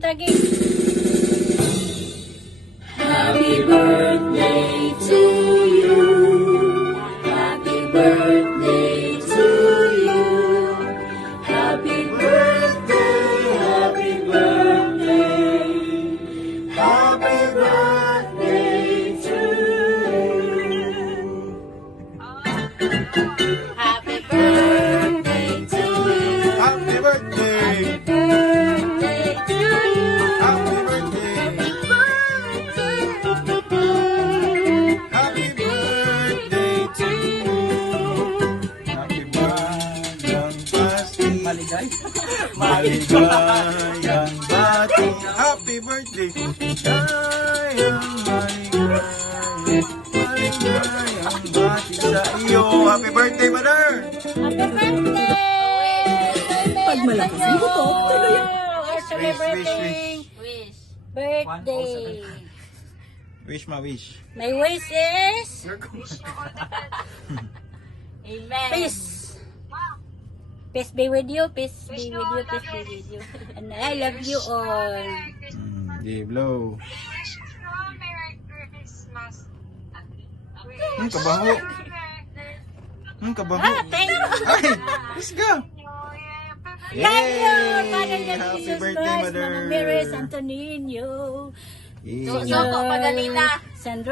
Tagig. Happy birthday to you. Happy birthday to you. Happy birthday, happy birthday. Happy birthday to you. Happy birthday to you. Happy birthday! Birthday to you. Happy birthday! Happy birthday to you! Happy maligayang bati. Maligayang bati. Happy birthday! Maligayang maligayang bati sa iyo. Happy birthday, mother! Happy birthday! Pag malakas ang buto, tuloy ang We're celebrating Wish. birthday. Wish ma, wish. My wish is Amen. peace. Peace be with you, peace be with you, peace be with you. And I love you all. Di blow. Merry Christmas. Kabaho. Kabaho. Thank you. Ay, let's go. Thank you, Father God Happy Jesus birthday, Christ, mother. Mama Mary, Santo Niño. Yeah. Suso po, Pagalina. Sandro.